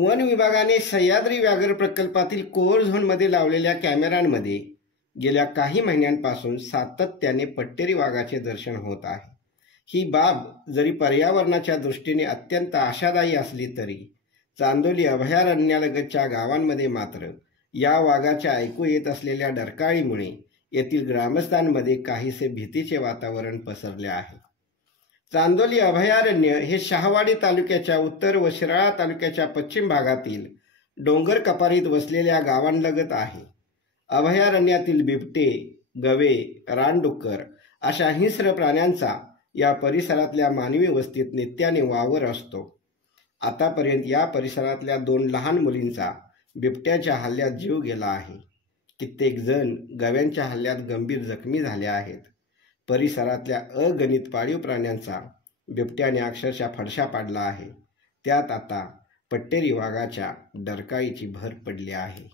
One विभागाने सह्याद्री व्याघ्र प्रकल्पातील कोअर झोनमध्ये लावलेल्या कॅमेऱ्यांमध्ये गेल्या काही महिन्यांपासून सातत्याने पट्टेरी वाघाचे दर्शन होत आहे। ही बाब जरी पर्यावरणाच्या दृष्टीने अत्यंत आशादायी असली तरी चांदोली अभयारण्यालगतच्या गावांमध्ये मात्र या वाघाच्या ऐकू येत असलेल्या डरकाळीमुळे येथील ग्रामस्थांमध्ये काहीसे भीतीचे वातावरण पसरले आहे। चांदोली अभयारण्य हे शहावाडी तालुक्याच्या उत्तर व शिराळा तालुक्याच्या पश्चिम भागातील डोंगर कपारीत वसलेल्या गावांलगत आहे। अभयारण्यातील बिबटे, गवे, रानडुक्कर अशा हिंस्र प्राण्यांचा या परिसरातल्या मानवी वस्तीत नित्याने वावर असतो। आतापर्यंत या परिसरातल्या 2 लहान मुलींचा बिबट्याच्या हल्ल्यात जीव गेला आहे। कित्येक जण गव्यांच्या हल्ल्यात गंभीर जखमी झाले आहेत। परिसरातल्या अगणित पाळीव प्राण्यांचा बिबट्याने अक्षरशः फडशा पाडला आहे। त्यात आता पट्टेरी वाघाच्या डरकाळीची भर पडली आहे।